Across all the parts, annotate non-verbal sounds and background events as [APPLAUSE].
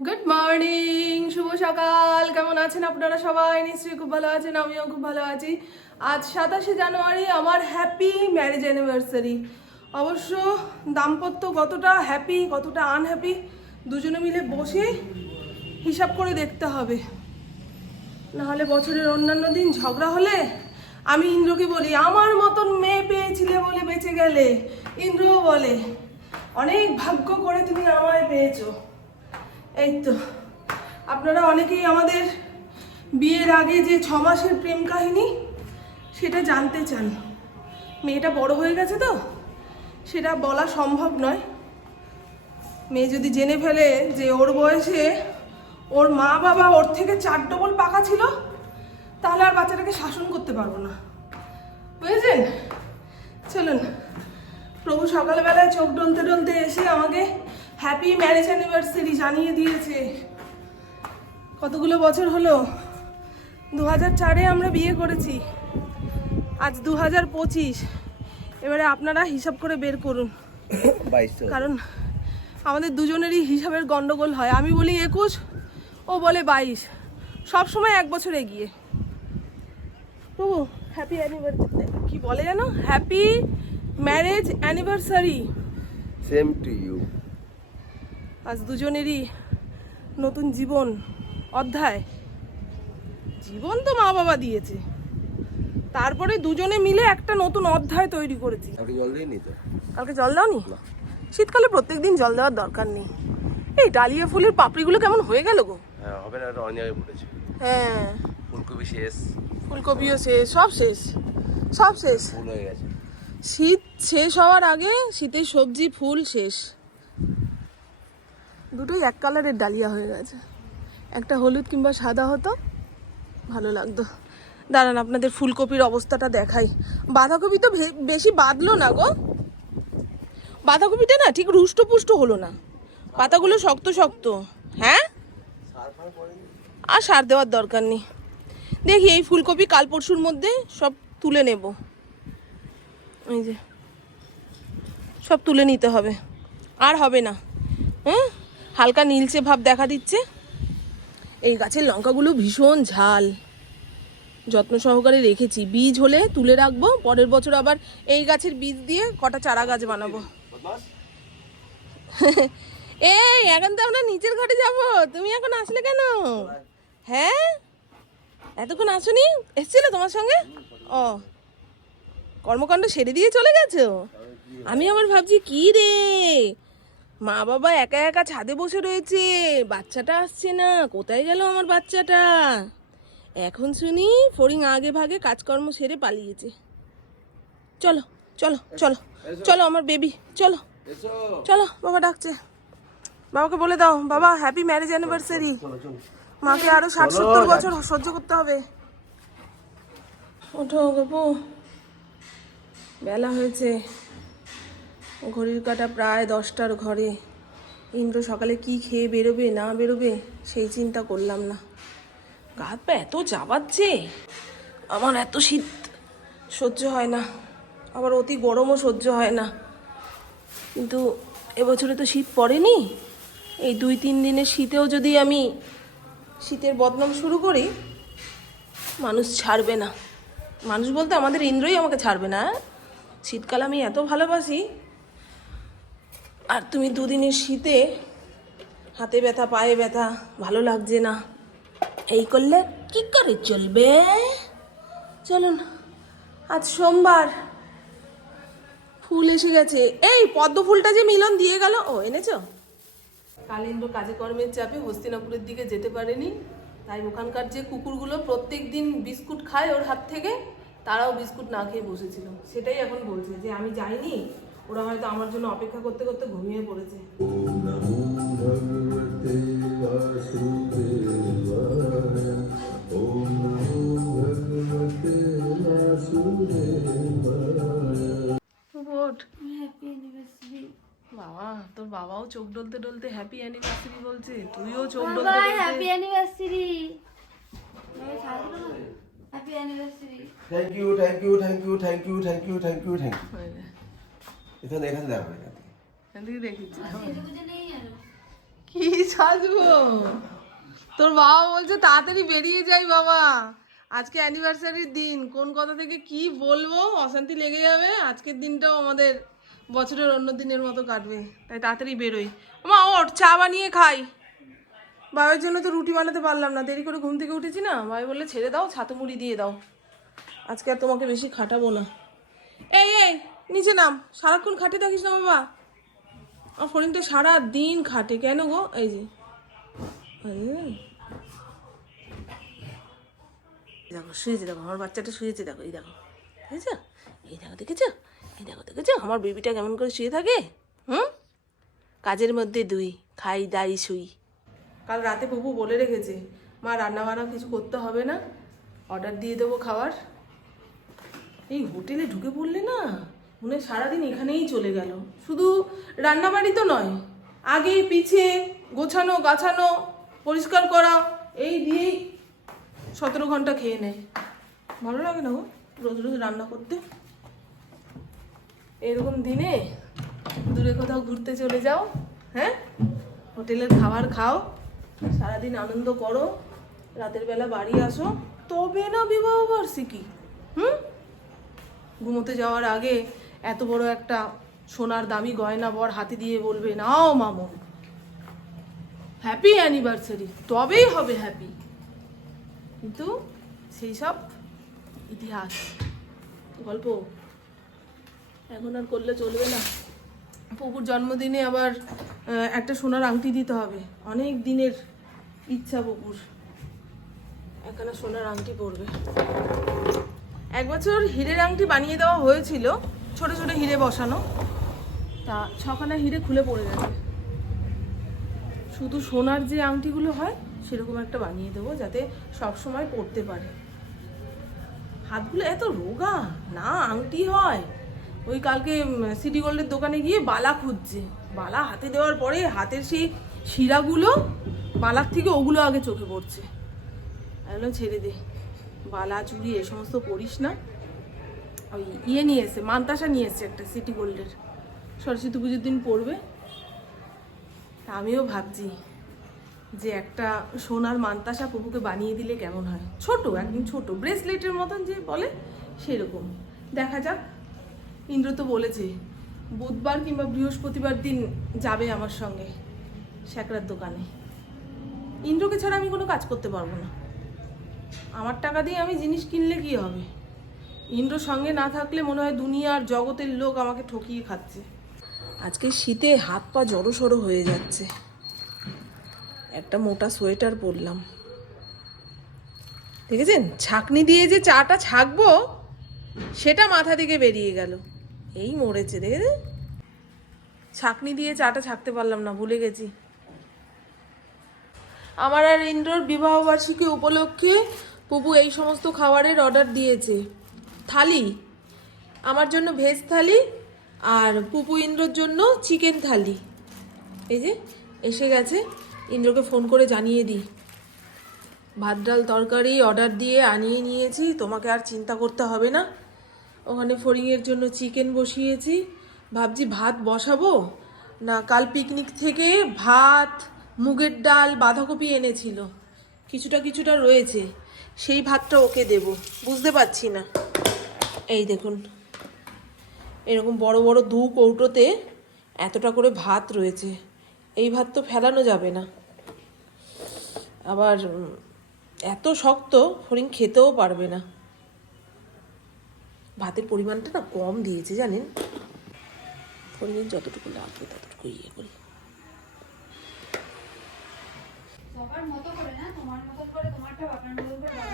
Good morning শুভ সকাল। কেমন আছেন আপনারা সবাই? নিশ্চয়ই খুব ভালো আছেন, আমিও খুব ভালো আছি। আজ সাতাশে জানুয়ারি, আমার হ্যাপি ম্যারেজ অ্যানিভার্সারি অবশ্য দাম্পত্য কতটা হ্যাপি কতটা আনহ্যাপি দুজনে মিলে বসে হিসাব করে দেখতে হবে। নাহলে বছরের অন্যান্য দিন ঝগড়া হলে আমি ইন্দ্রকে বলি, আমার মতন মেয়ে পেয়েছিলে বলে বেঁচে গেলে। ইন্দ্রও বলে, অনেক ভাগ্য করে তুমি আমায় পেয়েছ। এই তো আপনারা অনেকেই আমাদের বিয়ের আগে যে ছ মাসের প্রেম কাহিনী সেটা জানতে চান। মেয়েটা বড় হয়ে গেছে তো? সেটা বলা সম্ভব নয়। মেয়ে যদি জেনে ফেলে যে ওর বয়সে ওর মা বাবা ওর থেকে চার ডবল পাকা ছিল, তাহলে আর বাচ্চাটাকে শাসন করতে পারব না। বুঝেছেন? চলুন, প্রভু সকালবেলায় চোখ ডলতে ডলতে এসে আমাকে হ্যাপি ম্যারেজ অ্যানিভার্সারি জানিয়ে দিয়েছে। কতগুলো বছর হলো? দু হাজার চারে আমরা বিয়ে করেছি। আজ দু হাজার পঁচিশ। এবারে আপনারা হিসাব করে বের করুন। কারণ আমাদের দুজনেরই হিসাবের গন্ডগোল হয়। আমি বলি একুশ ও বলে বাইশ। সব সময় এক বছর এগিয়ে। প্রভু হ্যাপি অ্যানিভার্সারি কি বলে জানো happy marriage anniversary same to you আজ দুজনেরই নতুন জীবন অধ্যায়। জীবন তো মা বাবা দিয়েছে। তারপরে দুজনে মিলে একটা নতুন অধ্যায় তৈরি করেছি। কালকে জল দাওনি? শীতকালে প্রত্যেকদিন জল দেওয়ার দরকার নেই। এই ডালিয়া ফুলের পাপড়িগুলো কেমন হয়ে গেল গো? হ্যাঁ হবে না আগে ফুটেছে হ্যাঁ। ফুলকপি শেষ। ফুলকপিও শেষ সব শেষ সব শেষ। ফুল হয়ে গেছে। শীত শেষ হওয়ার আগে শীতের সবজি ফুল শেষ। দুটোই এক কালারের ডালিয়া হয়ে গেছে। একটা হলুদ কিংবা সাদা হতো, ভালো লাগতো। দাঁড়ান, আপনাদের ফুলকপির অবস্থাটা দেখাই। বাঁধাকপি তো বেশি বাঁধলো না গো। বাঁধাকপিটা না ঠিক রুষ্টপুষ্ট হলো না। পাতাগুলো শক্ত শক্ত। হ্যাঁ? আর সার দেওয়ার দরকার নেই। দেখি, এই ফুলকপি কাল পরশুর মধ্যে সব তুলে নেব। এই যে, সব তুলে নিতে হবে। আর হবে না। হ্যাঁ হালকা নীলচে ভাব দেখা দিচ্ছে। এই গাছের লঙ্কাগুলো ভীষণ ঝাল। যত্ন সহকারে রেখেছি। বীজ হলে তুলে রাখব, পরের বছর আবার এই গাছের বীজ দিয়ে কটা চারা গাছ বানাবো। [LAUGHS] এই, এখন তো আমরা নিচের ঘরে যাব। তুমি এখন আসলে কেন? হ্যাঁ? এতক্ষণ আসনি? এসছিলে তোমার সঙ্গে? ও। কর্মকাণ্ড সেরে দিয়ে চলে গেছো? আমি আবার ভাবছি, কি রে? মা বাবা একা একা ছাদে বসে রয়েছে। বাচ্চাটা আসছে না। কোথায় গেল আমার বাচ্চাটা? এখন শুনি ফড়িং আগে ভাগে কাজকর্ম সেরে পালিয়েছে। চলো চলো চলো চলো আমার বেবি চলো চলো বাবা ডাকছে। বাবাকে বলে দাও বাবা হ্যাপি ম্যারেজ অ্যানিভার্সারি মাকে আরও ষাট সত্তর বছর সহ্য করতে হবে। ওঠো গপু বেলা হয়েছে। ঘড়ির কাটা প্রায় দশটার ঘরে। ইন্দ্র সকালে কি খেয়ে বেরোবে, না বেরোবে, সেই চিন্তা করলাম না। গা হাত পা এত চাবাচ্ছে? আমার এত শীত সহ্য হয় না। আবার অতি গরমও সহ্য হয় না। কিন্তু এবছরে তো শীত পড়েনি। এই দুই তিন দিনের শীতেও যদি আমি শীতের বদনাম শুরু করি, মানুষ ছাড়বে না। মানুষ বলতে আমাদের ইন্দ্রই আমাকে ছাড়বে না হ্যাঁ? শীতকাল আমি এত ভালোবাসি আর তুমি দুদিনের শীতে হাতে ব্যথা, পায়ে ব্যথা, ভালো লাগছে না। এই করলে কি করে চলবে? চলুন আজ সোমবার। ফুল এসে গেছে। এই পদ্ম ফুলটা যে মিলন দিয়ে গেল, ও এনেছো? কালেন্দ্র কাজে কর্মের চাপে হস্তিনাপুরের দিকে যেতে পারেনি। তাই ওখানকার যে কুকুরগুলো প্রত্যেক দিন বিস্কুট খায় ওর হাত থেকে, তারাও বিস্কুট না খেয়ে বসেছিল। সেটাই এখন বলছে যে, আমি যাইনি ওরা হয়তো আমার জন্য অপেক্ষা করতে করতে ঘুমিয়ে পড়েছে। ওঠ হ্যাপি অ্যানিভার্সারি বাবা তোর বাবাও চোখ ডলতে ডলতে হ্যাপি অ্যানিভার্সারি বলছে। তুইও চোখ ডলতে ডলতে happy anniversary happy anniversary thank you thank you thank you thank you thank you thank you thank you. এখানে এখানে দেখো এখানে এখান থেকে দেখেছি। কি সাজবো? তোর বাবা বলছে তাড়াতাড়ি বেরিয়ে যাই বাবা। আজকে অ্যানিভার্সারির দিন কোন কথা থেকে কি বলব? অশান্তি লেগে যাবে। আজকের দিনটাও আমাদের বছরের অন্য দিনের মতো কাটবে। তাই তাড়াতাড়ি বেরোই। মা ওর চা বানিয়ে খাই। বাবার জন্য তো রুটি বানাতে পারলাম না। দেরি করে ঘুম থেকে উঠেছি না? ভাই বললে ছেড়ে দাও ছাতু মুড়ি দিয়ে দাও। আজকে আর তোমাকে বেশি খাটাবো না। এই এই নিচে নাম। সারাক্ষণ খাটে থাকিস না বাবা। আমার ফরিংটা সারা দিন খাটে। কেন গো? এই যে। দেখো, শুয়েছে দেখো, আমার বাচ্চাটা শুয়েছে দেখো, এই দেখো। দেখেছ? এই দেখো, দেখেছ? এই দেখো, দেখেছ? আমার বেবিটা কেমন করে শুয়ে থাকে? হুম? কাজের মধ্যে দুই, খাই, দাই, শুই। কাল রাতে পুপু বলে রেখেছে, মা রান্না বান্না কিছু করতে হবে না? অর্ডার দিয়ে দেবো খাবার। এই হোটেলে ঢুকে পড়লে না? মনে সারাদিন এখানেই চলে গেল। শুধু রান্নাবাড়ি তো নয়, আগে পিছে গোছানো, গাছানো, পরিষ্কার করা, এই দিয়েই সতেরো ঘণ্টা খেয়ে নেয়। ভালো লাগে না গো, রোজ রোজ রান্না করতে। এরকম দিনে দূরে কোথাও ঘুরতে চলে যাও হ্যাঁ? হোটেলের খাবার খাও, সারাদিন আনন্দ করো, রাতের বেলা বাড়ি আসো। তবে না বিবাহ বার্ষিকী, হুম? ঘুমোতে যাওয়ার আগে এত বড় একটা সোনার দামি গয়না বর হাতে দিয়ে বলবে, নাও মামুন হ্যাপি অ্যানিভার্সারি তবেই হবে হ্যাপি কিন্তু সেই সব ইতিহাস, গল্প এখন আর করলে চলবে না। পুকুর জন্মদিনে আবার একটা সোনার আংটি দিতে হবে। অনেক দিনের ইচ্ছা পুকুর একখানা সোনার আংটি পরবে। এক বছর হিরের আংটি বানিয়ে দেওয়া হয়েছিল। ছোট ছোট হিরে বসানো। তা ছখানা হিরে খুলে পড়ে গেছে। শুধু সোনার যে আংটিগুলো হয়, সেরকম একটা বানিয়ে দেবো যাতে সব সময় পরতে পারে। হাতগুলো এত রোগা, না আংটি হয়। ওই কালকে সিটি গোল্ডের দোকানে গিয়ে বালা খুঁজছে। বালা হাতে দেওয়ার পরে হাতের সেই শিরাগুলো বালার থেকে ওগুলো আগে চোখে পড়ছে। ছেড়ে দে। বালা চুড়ি এ সমস্ত পরিস না। ওই ইয়ে নিয়ে এসে মান্তাসা নিয়ে এসছে একটা সিটি গোল্ডের সরস্বতী পুজোর দিন পড়বে। আমিও ভাবছি যে একটা সোনার মান্তাসা প্রভুকে বানিয়ে দিলে কেমন হয়। ছোট, একদম ছোট। ব্রেসলেটের মতন যে বলে, সেরকম। দেখা যাক। ইন্দ্র তো বলেছে, বুধবার কিংবা বৃহস্পতিবার দিন যাবে আমার সঙ্গে শ্যাকরার দোকানে। ইন্দ্রকে ছাড়া আমি কোনো কাজ করতে পারব না। আমার টাকা দিয়ে আমি জিনিস কিনলে কি হবে? ইন্দ্র সঙ্গে না থাকলে মনে হয় দুনিয়ার জগতের লোক আমাকে ঠকিয়ে খাচ্ছে। আজকে শীতে হাত পা জড়ো সড়ো হয়ে যাচ্ছে। একটা মোটা সোয়েটার পরলাম। দেখেছেন? ছাকনি দিয়ে যে চাটা ছাকবো, সেটা মাথা থেকে বেরিয়ে গেল। এই মরেছে, দেখেছেন? ছাকনি দিয়ে চাটা ছাকতে পারলাম না, ভুলে গেছি। আমার আর ইন্দ্রর বিবাহ বার্ষিকী উপলক্ষে পুপু এই সমস্ত খাবারের অর্ডার দিয়েছে। থালি। আমার জন্য ভেজ থালি আর পুপু ইন্দ্রর জন্য চিকেন থালি। এই যে, এসে গেছে। ইন্দ্রকে ফোন করে জানিয়ে দিই। ভাত, ডাল, তরকারি অর্ডার দিয়ে আনিয়ে নিয়েছি। তোমাকে আর চিন্তা করতে হবে না। ওখানে ফড়িংয়ের জন্য চিকেন বসিয়েছি। ভাবছি ভাত বসাবো? না, কাল পিকনিক থেকে ভাত, মুগের ডাল, বাঁধাকপি এনেছিল। কিছুটা কিছুটা রয়েছে। সেই ভাতটা ওকে দেব। বুঝতে পারছি না। এই দেখুন। এরকম বড় বড় দু কৌটোতে এতটা করে ভাত রয়েছে। এই ভাত তো ফেলানো যাবে না। আবার এত শক্ত ফড়িং খেতেও পারবে না। ভাতের পরিমাণটা না কম দিয়েছে, জানেন? ফড়িংয়ের যতটুকু লাগবে ততটুকু ইয়ে করি। সবার মতো করে না, তোমার করে তোমারটা বাবার মতো করে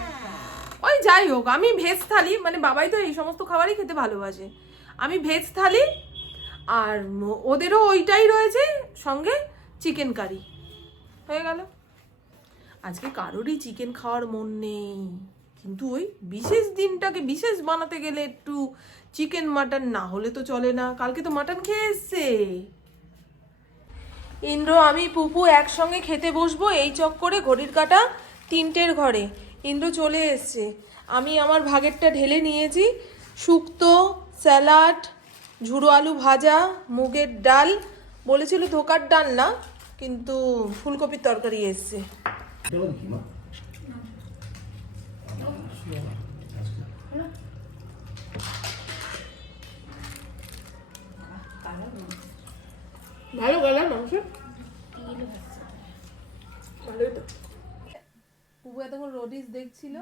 যাই হোক, আমি ভেজ থালি মানে বাবাই তো এই সমস্ত খাবারই খেতে ভালোবাসে। আমি ভেজ থালি আর ওদেরও ওইটাই রয়েছে সঙ্গে চিকেন কারি। হয়ে গেল। আজকে কারোরই চিকেন খাওয়ার মন নেই। কিন্তু ওই বিশেষ দিনটাকে বিশেষ বানাতে গেলে একটু চিকেন, মাটন না হলে তো চলে না। কালকে তো মাটন খেয়ে এসছে। ইন্দ্র, আমি পুপু একসঙ্গে খেতে বসবো এই চক্করে ঘড়ির কাটা তিনটের ঘরে। ইন্দ্র চলে এসছে। আমি আমার ভাগেরটা ঢেলে নিয়েছি। শুক্তো, স্যালাড, ঝুড়ো আলু ভাজা, মুগের ডাল। বলেছিল ধোকার ডাল না, কিন্তু ফুলকপির তরকারি এসছে। ভালো গেলাম মাংস? ভালোই তো। এতক্ষণ রোডিস দেখছিল?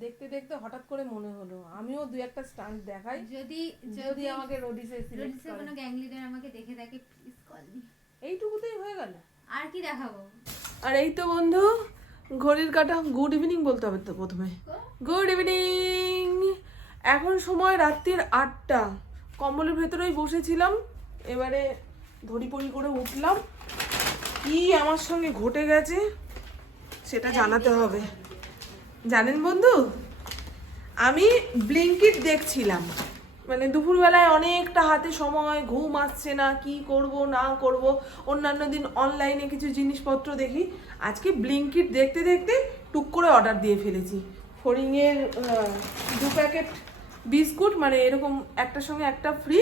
দেখতে দেখতে হঠাৎ করে মনে হলো আমিও দু একটা স্টান্ট দেখাই যদি যদি আমাকে রোডিসে সিলেক্ট রোডিসে কোনো গ্যাং লিডার আমাকে দেখে দেখে প্লিজ কল মি এইটুকুতেই হয়ে গেল। আর কি দেখাবো? আর এই তো বন্ধু ঘড়ির কাটা গুড ইভিনিং বলতে হবে তো প্রথমে। গুড ইভিনিং এখন সময় রাত্রির আটটা। কম্বলের ভেতরেই বসেছিলাম এবারে ধরি পড়ি করে উঠলাম। কি আমার সঙ্গে ঘটে গেছে সেটা জানাতে হবে। জানেন বন্ধু? আমি ব্লিঙ্কিট দেখছিলাম। মানে দুপুরবেলায় অনেকটা হাতে সময়, ঘুম আসছে না, কি করব, না করব, অন্যান্য দিন অনলাইনে কিছু জিনিসপত্র দেখি। আজকে ব্লিঙ্কিট দেখতে দেখতে টুক করে অর্ডার দিয়ে ফেলেছি। ফড়িংয়ের দু প্যাকেট বিস্কুট মানে এরকম একটার সঙ্গে একটা ফ্রি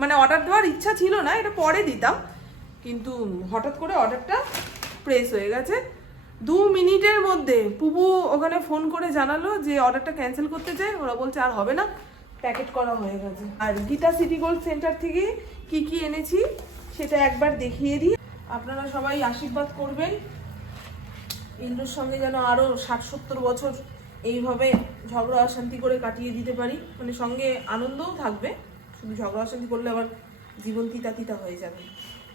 মানে অর্ডার দেওয়ার ইচ্ছা ছিল না, এটা পরে দিতাম। কিন্তু হঠাৎ করে অর্ডারটা প্রেস হয়ে গেছে। দু মিনিটের মধ্যে পুবু ওখানে ফোন করে জানালো যে অর্ডারটা ক্যান্সেল করতে চাই ওরা বলছে আর হবে না প্যাকেট করা হয়ে গেছে। আর গীতা সিটি গোল্ড সেন্টার থেকে কি কি এনেছি সেটা একবার দেখিয়ে দিই। আপনারা সবাই আশীর্বাদ করবেন। ইন্দ্রর সঙ্গে যেন আরও ষাট সত্তর বছর এইভাবে ঝগড়া অশান্তি করে কাটিয়ে দিতে পারি। মানে সঙ্গে আনন্দও থাকবে। শুধু ঝগড়া অশান্তি করলে আবার জীবন তিতা তিতা হয়ে যাবে।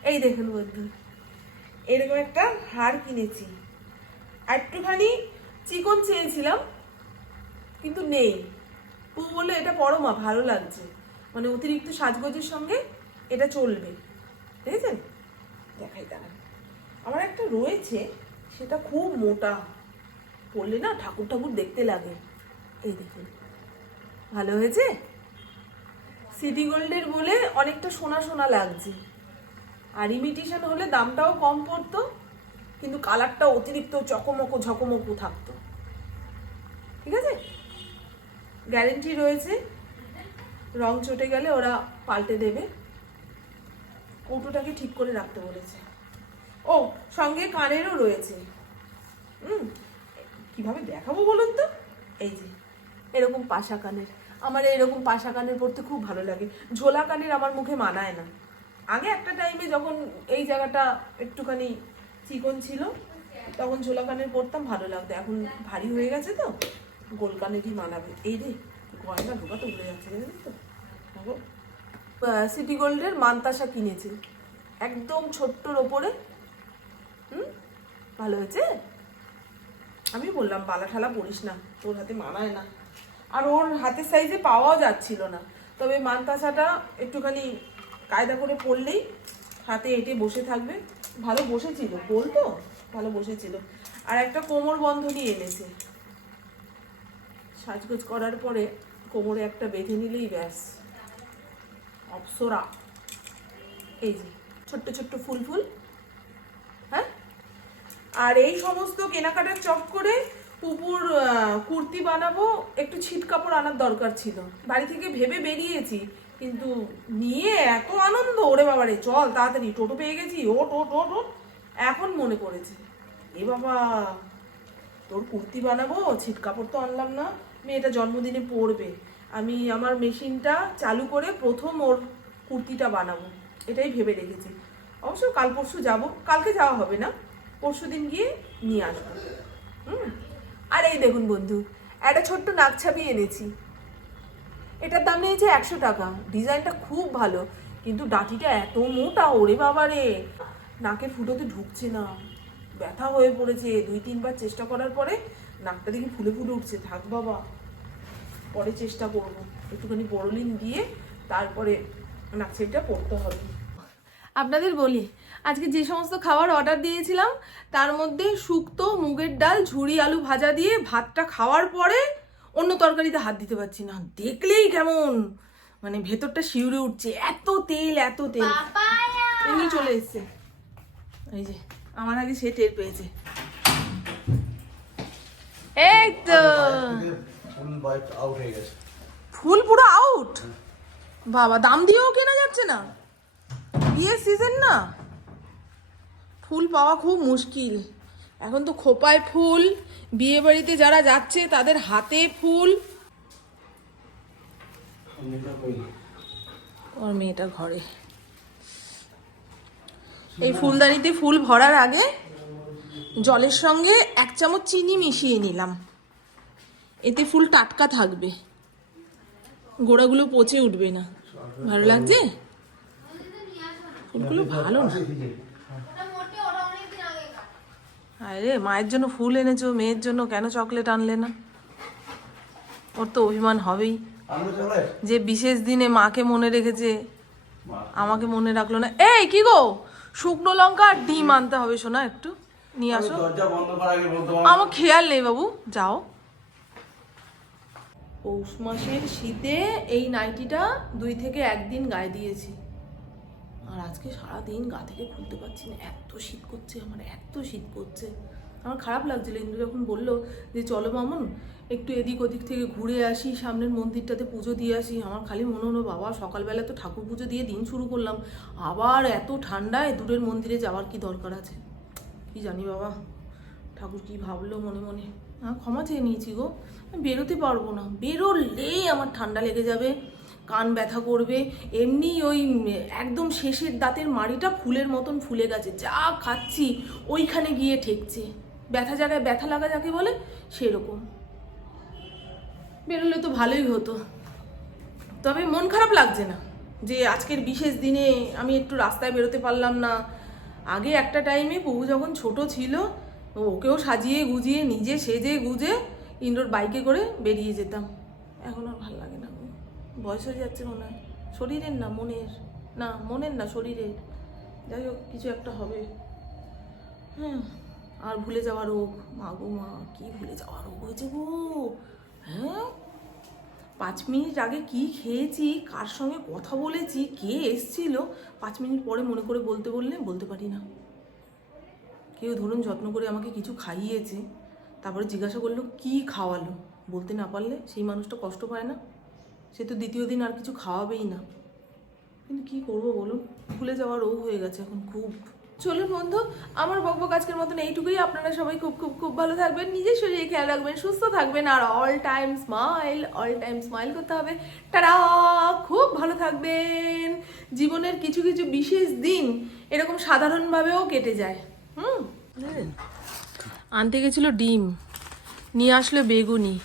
এই দেখুন বন্ধু এরকম একটা হার কিনেছি। একটুখানি চিকন চেয়েছিলাম, কিন্তু নেই। ও বলল, এটা পরো মা, ভালো লাগছে। মানে অতিরিক্ত সাজগোজের সঙ্গে এটা চলবে। দেখেছেন? দেখাই দাঁড়ান আমার একটা রয়েছে, সেটা খুব মোটা। পড়লে না ঠাকুর ঠাকুর দেখতে লাগে। এই দেখুন। ভালো হয়েছে? সিটি গোল্ডের বলে অনেকটা সোনা সোনা লাগছে। আর ইমিটেশন হলে দামটাও কম পড়তো। কিন্তু কালারটা অতিরিক্ত চকমকো ঝকমকো থাকতো। ঠিক আছে? গ্যারেন্টি রয়েছে। রং চটে গেলে ওরা পাল্টে দেবে। কৌটোটাকে ঠিক করে রাখতে বলেছে। ও, সঙ্গে কানেরও রয়েছে। হুম, কীভাবে দেখাবো বলুন তো? এই যে, এরকম পাশা কানের। আমার এরকম পাশা কানের পড়তে খুব ভালো লাগে। ঝোলা কানের আমার মুখে মানায় না। আগে একটা টাইমে যখন এই জায়গাটা একটুখানি চিকন ছিল, তখন ঝোলা কানের পরতাম ভালো লাগতো। এখন ভারী হয়ে গেছে তো গোল কানেরই মানাবে এই রে, গয়না ঢোকা তো উড়ে যাচ্ছে জানেন তো? সিটি গোল্ডের মানতাসা কিনেছে। একদম ছোট্টর ওপরে। হুম? ভালো হয়েছে? আমি বললাম পালা ঠালা পড়িস না, তোর হাতে মানায় না। আর ওর হাতের সাইজে পাওয়াও যাচ্ছিল না। তবে মানতাসাটা একটুখানি কায়দা করে পড়লেই হাতে এঁটে বসে থাকবে। ভালো বসেছিল বল তো? ভালো বসেছিল। আর একটা কোমর বন্ধনী এনেছে। সাজগোজ করার পরে কোমরে একটা বেঁধে নিলেই ব্যাস। অপসরা। এই যে, ছোট্ট ছোট্ট ফুল ফুল। হ্যাঁ? আর এই সমস্ত কেনাকাটার চক করে পুপুর কুর্তি বানাবো, একটু ছিট কাপড় আনার দরকার ছিল। বাড়ি থেকে ভেবে বেরিয়েছি কিন্তু নিয়ে এত আনন্দ, ওরে বাবারে, চল তাড়াতাড়ি, টোটো পেয়ে গেছি ওট ওট ওট ওট এখন মনে পড়েছে, এ বাবা, তোর কুর্তি বানাবো, ছিট কাপড় তো আনলাম না, মেয়েটা জন্মদিনে পরবে। আমি আমার মেশিনটা চালু করে প্রথম ওর কুর্তিটা বানাবো, এটাই ভেবে রেখেছি। অবশ্য কাল পরশু যাব, কালকে যাওয়া হবে না, পরশু দিন গিয়ে নিয়ে আসব। হুম? আর এই দেখুন বন্ধু, একটা ছোট্ট নাকছাবি এনেছি এটার দাম নিয়েছে একশো টাকা। ডিজাইনটা খুব ভালো, কিন্তু ডাটিটা এত মোটা, ওরে বাবা রে। নাকের ফুটোতে ঢুকছে না। ব্যথা হয়ে পড়েছে। দুই, তিনবার চেষ্টা করার পরে নাকটা দেখি ফুলে ফুলে উঠছে। থাক বাবা, পরে চেষ্টা করব। একটুখানি বড়লিন দিয়ে তারপরে নাকছেটা পড়তে হবে। আপনাদের বলি, আজকে যে সমস্ত খাবার অর্ডার দিয়েছিলাম, তার মধ্যে শুক্তো, মুগের ডাল ঝুড়ি আলু ভাজা দিয়ে ভাতটা খাওয়ার পরে অন্য তরকারিতে হাত দিতে পারছি না। দেখলেই কেমন? মানে ভেতরটা শিউরে উঠছে। এত তেল এত তেল। এমনি চলে এসছে। এই যে আমার আগে সে টের পেয়েছে। এই তো। ফুল পুরো আউট বাবা দাম দিয়েও কেনা যাচ্ছে না। বিয়ের সিজন না? ফুল পাওয়া খুব মুশকিল। এখন তো খোপায় ফুল। বিয়ে বাড়িতে যারা যাচ্ছে, তাদের হাতে ফুল। ওর মেয়েটা ঘরে। এই ফুলদানিতে ফুল ভরার আগে জলের সঙ্গে এক চামচ চিনি মিশিয়ে নিলাম। এতে ফুল টাটকা থাকবে। গোড়াগুলো পচে উঠবে না। ভালো লাগছে? ফুলগুলো ভালো না। আরে মায়ের জন্য ফুল এনেছো মেয়ের জন্য কেন চকলেট আনলে না? ওর তো অভিমান হবেই। যে বিশেষ দিনে মাকে মনে রেখেছে আমাকে মনে রাখল না। এই কি গো? শুকনো লঙ্কা আর ডিম আনতে হবে শোনা একটু নিয়ে আসো। আমার খেয়াল নেই বাবু যাও। পৌষ মাসের শীতে এই নাইটিটা দুই থেকে একদিন গায়ে দিয়েছি। আর আজকে সারাদিন গা থেকে খুলতে পারছি না, এত শীত করছে, আমার এত শীত করছে। আমার খারাপ লাগছিল, ইন্দু যখন বলল যে, চলো মামুন, একটু এদিক ওদিক থেকে ঘুরে আসি, সামনের মন্দিরটাতে পুজো দিয়ে আসি। আমার খালি মনে হলো, বাবা, সকালবেলা তো ঠাকুর পুজো দিয়ে দিন শুরু করলাম, আবার এত ঠান্ডায় দূরের মন্দিরে যাওয়ার কি দরকার আছে? কি জানি বাবা, ঠাকুর কি ভাবলো মনে মনে। হ্যাঁ ক্ষমা চেয়ে নিয়েছি গো, আমি বেরোতে পারব না, বেরোলেই আমার ঠান্ডা লেগে যাবে। কান ব্যথা করবে, এমনি ওই একদম শেষের দাঁতের মাড়িটা ফুলের মতন ফুলে গেছে, যা খাচ্ছি ওইখানে গিয়ে ঠেকছে। ব্যথা জায়গায় ব্যথা লাগা যাকে বলে সেরকম। বেরোলে তো ভালোই হতো। তবে মন খারাপ লাগছে না যে আজকের বিশেষ দিনে আমি একটু রাস্তায় বেরোতে পারলাম না। আগে একটা টাইমে প্রভু যখন ছোট ছিল, ওকেও সাজিয়ে গুজিয়ে, নিজে সেজে গুজে ইন্ডোর বাইকে করে বেরিয়ে যেতাম। এখন আর ভালো লাগে। বয়স হয়ে যাচ্ছে মনে হয়। শরীরের না, মনের। না মনের না, শরীরের। যাই হোক, কিছু একটা হবে। হ্যাঁ আর ভুলে যাওয়া রোগ। মা গো মা, কি ভুলে যাওয়া রোগ হয়েছে গো। হ্যাঁ? পাঁচ মিনিট আগে কি খেয়েছি? কার সঙ্গে কথা বলেছি? কে এসছিল? পাঁচ মিনিট পরে মনে করে বলতে বললে বলতে পারি না। কেউ ধরুন যত্ন করে আমাকে কিছু খাইয়েছে, তারপরে জিজ্ঞাসা করল, কি খাওয়ালো? বলতে না পারলে সেই মানুষটা কষ্ট পায় না। সে তো দ্বিতীয় দিন আর কিছু খাওয়াবেই না। কিন্তু কি করব বলুন? ভুলে যাওয়ার ও হয়ে গেছে এখন খুব। চলুন বন্ধু আমার বকবক আজকের মতন এইটুকুই। আপনারা সবাই খুব খুব খুব ভালো থাকবেন নিজের শরীরে খেয়াল রাখবেন সুস্থ থাকবেন আর all time smile all time smile করতে হবে। টাটা! খুব ভালো থাকবেন। জীবনের কিছু কিছু বিশেষ দিন এরকম সাধারণভাবেও কেটে যায়। হুম? আনতে গেছিল ডিম নিয়ে আসলো বেগুনি।